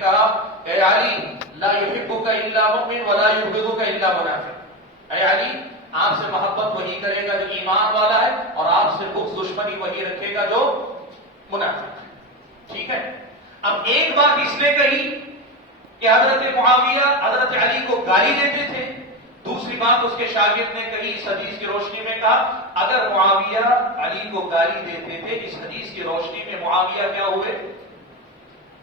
کہا اے علی لا یحبک الا مؤمن ولا یبغضک الا منافق، اے علی آپ سے محبت وہی کرے گا جو ایمان والا ہے، اور آپ سے بغض دشمنی وہی رکھے گا جو منافق ہے۔ ٹھیک ہے، اب ایک بات اس نے کہی کہ حضرت معاویہ حضرت علی کو گالی دیتے تھے، دوسری بات اس کے شاگرد نے کہی اس حدیث کی روشنی میں، کہا اگر معاویہ علی کو گالی دیتے تھے اس حدیث کی روشنی میں معاویہ کیا ہوئے؟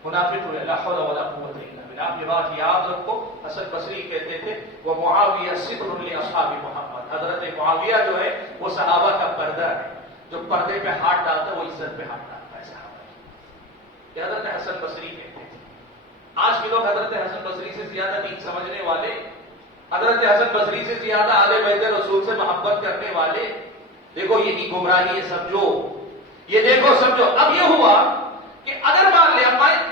منافق ہوئے۔ لا حول ولا قوت الا باللہ۔ آپ یہ بات یاد رکھو، حسن بصری کہتے تھے وہ معاویہ ستر لاصحاب محمد، حضرت معاویہ جو ہے وہ صحابہ کا پردہ ہے، جو پردے پہ ہاتھ ڈالتا ہے وہ عزت پہ ہاتھ ڈالتا ہے صحابہ۔ یہ حضرت حسن بصری کہتے تھے۔ آج کے لوگ حضرت حسن بصری سے زیادہ دین سمجھنے والے، حضرت حسن بصری سے زیادہ آل بیت رسول سے محبت کرنے والے، دیکھو یہی گمراہی ہے، سمجھو یہ، دیکھو سمجھو۔ اب یہ ہوا کہ اگر مان لیا،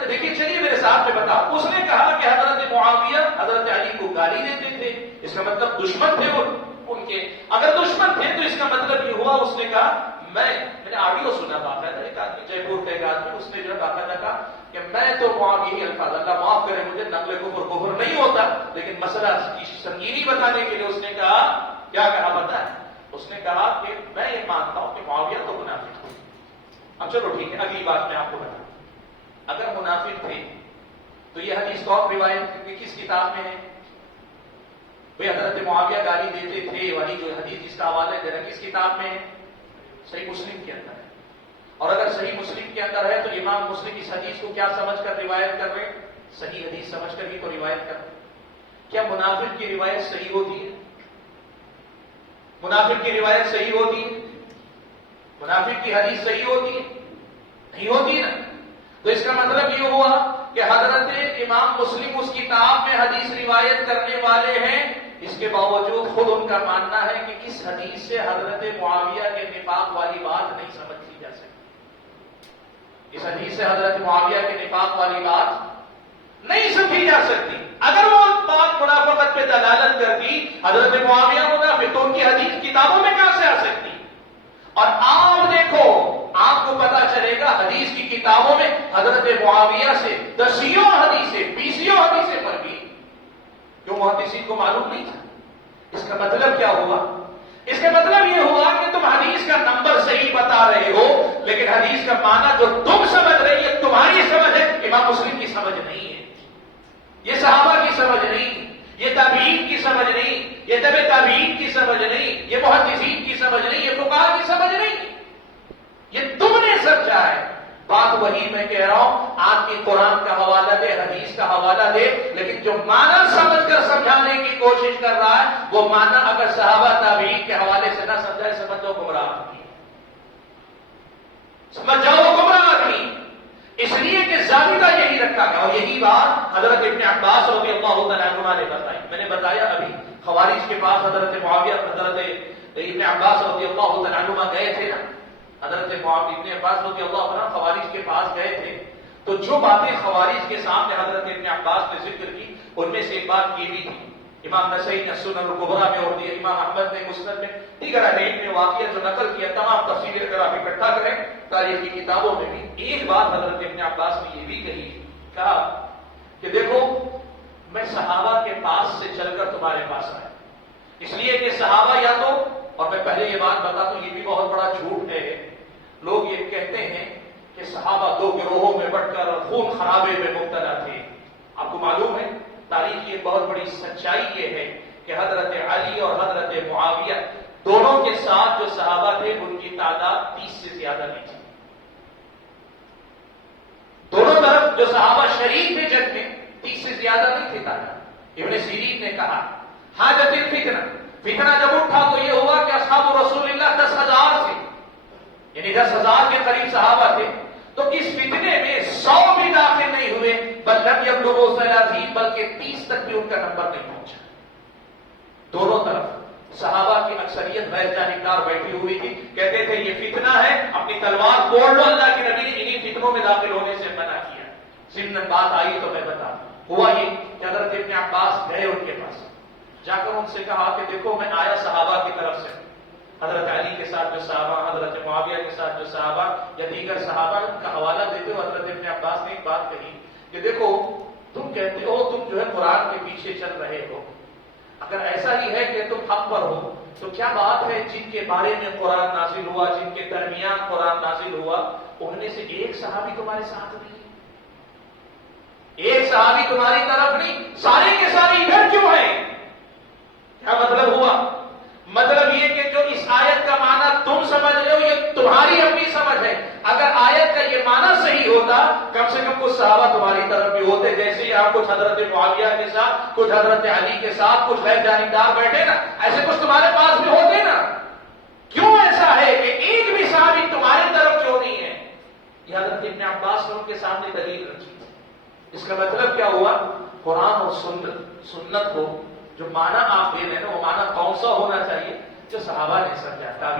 دیکھیے چلیے میرے ساتھ میں بتا، اس نے کہا کہ حضرت معاویہ حضرت علی کو گالی دیتے تھے، اس کا مطلب دشمن تھے وہ ان کے، اگر دشمن تھے تو اس کا مطلب یہ ہوا، اس نے کہا میں نے آڈیو سنا باقاعدہ، ایک آدمی جے پور کا ایک آدمی، اس نے جو ہے باقاعدہ کہا کہ میں تو یہی الفاظ، اللہ معاف کرے مجھے، نقل کفر نہیں ہوتا، لیکن مسئلہ کی سنگینی بتانے کے لیے اس نے کہا، کیا کہا پتہ ہے؟ اس نے کہا کہ میں یہ مانتا ہوں کہ معاویہ تو منافق تھے۔ اب چلو ٹھیک ہے، اگلی بات میں آپ کو بتاؤں، اگر منافق تھے تو یہ حدیث کون روایت کس کتاب میں ہے؟ بھئی حضرت معاویہ گالی دیتے تھے والی جو حدیث جس کا حوالہ دے رہا کس کتاب میں ہے؟ صحیح مسلم کے اندر ہے۔ اور اگر صحیح مسلم کے اندر ہے تو امام مسلم اس حدیث کو کیا سمجھ کر روایت کر رہے ہیں؟ صحیح حدیث سمجھ کر ہی تو روایت کر رہے ہیں۔ کیا منافق کی روایت صحیح ہوتی ہے؟ منافق کی روایت صحیح ہوتی ہے؟ منافق کی حدیث صحیح ہوتی ہے؟ نہیں ہوتی نا۔ تو اس کا مطلب یہ ہوا کہ حضرت امام مسلم اس کتاب میں حدیث روایت کرنے والے ہیں، اس کے باوجود خود ان کا ماننا ہے کہ اس حدیث سے حضرت معاویہ کے نفاق والی بات نہیں سمجھی جا سکتی، اس حدیث سے حضرت معاویہ کے نفاق والی بات نہیں سمجھی جا سکتی۔ اگر وہ بات منافقت پہ دلالت کرتی حضرت معاویہ منافق، تو ان کی حدیث کتابوں میں کہاں سے آ سکتی؟ اور آپ دیکھو، آپ کو پتا چلے گا حدیث کی کتابوں میں حضرت معاویہ سے دسیوں حدیثیں، بیسیوں حدیثیں پر بھی، جو محدثین کو معلوم نہیں تھا۔ اس کا مطلب کیا ہوا؟ اس کا مطلب یہ ہوا کہ تم حدیث کا نمبر صحیح بتا رہے ہو، لیکن حدیث کا معنی جو تم سمجھ رہے یہ تمہاری سمجھ ہے، امام مسلم کی سمجھ نہیں ہے، یہ صحابہ کی سمجھ نہیں، یہ تابعین کی سمجھ نہیں، یہ تبع تابعین کی سمجھ نہیں، یہ محدثین کی سمجھ نہیں، یہ فقہاء کی سمجھ نہیں، یہ تم نے سمجھا ہے۔ بات وہی میں کہہ رہا ہوں، آدمی قرآن کا حوالہ دے، حدیث کا حوالہ دے، لیکن جو معنی سمجھ کر سمجھانے کی کوشش کر رہا ہے وہ معنی اگر صحابہ تابعین کے حوالے سے نہ سمجھائے، سمجھ جاؤ گمراہ آدمی، سمجھ جاؤ گمراہ آدمی۔ اس لیے کہ ضابطہ یہی رکھا گیا، اور یہی بات حضرت ابن عباس رضی اللہ تعالیٰ عنہما نے بتائی۔ میں نے بتایا ابھی خوارج کے پاس حضرت معاویہ، حضرت ابن عباس رضی اللہ تعالیٰ عنہما گئے تھے نا، حضرت ابن عباس رضی اللہ عنہ خوارج کے پاس گئے تھے، تو جو باتیں خوارج کے سامنے حضرت ابن عباس نے ذکر کی ان میں سے ایک بات یہ بھی تھی، امام نسائی نے سنن الکبریٰ میں اور دیا، امام احمد نے مسند میں، دیگر احادیث میں واقعہ جو نقل کیا، تمام تفسیریں اگر آپ اکٹھا کریں تاریخ کی کتابوں میں بھی ایک بات حضرت ابن عباس نے یہ بھی کہی، کہا کہ دیکھو میں صحابہ کے پاس سے چل کر تمہارے پاس آیا، اس لیے کہ صحابہ یا تو، اور میں پہلے یہ بات بتا دوں یہ بھی بہت بڑا جھوٹ ہے، لوگ یہ کہتے ہیں کہ صحابہ دو گروہوں میں بٹ کر خون خرابے میں مبتلا تھے۔ آپ کو معلوم ہے تاریخ کی ایک بہت بڑی سچائی یہ ہے کہ حضرت علی اور حضرت معاویہ دونوں کے ساتھ جو صحابہ تھے ان کی تعداد 30 سے زیادہ نہیں تھی، دونوں طرف جو صحابہ شریک تھے جنگ میں 30 سے زیادہ نہیں تھی تعداد۔ ابن سیرین نے کہا حاجت الفتنہ، فتنہ جب اٹھا تو یہ ہوا کہ اصحاب رسول اللہ 10,000 تھے، یعنی 10,000 کے قریب صحابہ تھے، تو اس فتنے میں 100 بھی داخل نہیں ہوئے، بلکہ 30 تک بھی ان کا نمبر نہیں پہنچا۔ دونوں طرف صحابہ کی اکثریت غیر جانبدار بیٹھی ہوئی تھی، کہتے تھے یہ فتنہ ہے، اپنی تلوار توڑ لو، اللہ کے نبی نے انہی فتنوں میں داخل ہونے سے منع کیا۔ ضمن بات آئی تو میں بتا دوں، ہوا یہ کہ حضرت ابن عباس گئے ان کے پاس، جا کر ان سے کہا کہ دیکھو میں آیا صحابہ کی طرف سے، حضرت علی کے ساتھ جو صحابہ، حضرت معاویہ کے ساتھ جو صحابہ یا دیگر صحابہ، ان کا حوالہ دیتے ہوئے حضرت ابن عباس نے ایک بات کہی کہ دیکھو چل رہے ہو، اگر ایسا ہی ہے کہ تم حق پر ہو، تو کیا بات ہے جن کے بارے میں قرآن نازل ہوا، جن کے درمیان قرآن نازل ہوا، ان میں سے ایک صحابی تمہارے ساتھ نہیں، ایک صحابی تمہاری طرف نہیں، سارے کے سارے ادھر کیوں ہیں؟ کیا مطلب ہوا؟ مطلب یہ کہ جو اس آیت کا معنی تم سمجھ رہے ہو یہ تمہاری اپنی سمجھ ہے، اگر آیت کا یہ معنی صحیح ہوتا کم سے کم کچھ صحابہ تمہاری طرف بھی ہوتے، جیسے یہاں کچھ حضرت معاویہ کے ساتھ، کچھ حضرت علی کے ساتھ، کچھ غیر جانبدار بیٹھے نا، ایسے کچھ تمہارے پاس بھی ہوتے نا۔ کیوں ایسا ہے کہ ایک بھی صحابی تمہاری طرف کیوں نہیں ہے؟ یہ حضرت ابن عباس نے ان کے سامنے دلیل رکھی۔ اس کا مطلب کیا ہوا؟ قرآن اور سنت کو جو معنی آپ دے رہے ہیں وہ معنی کون سا ہونا چاہیے؟ جو صحابہ نے سمجھا۔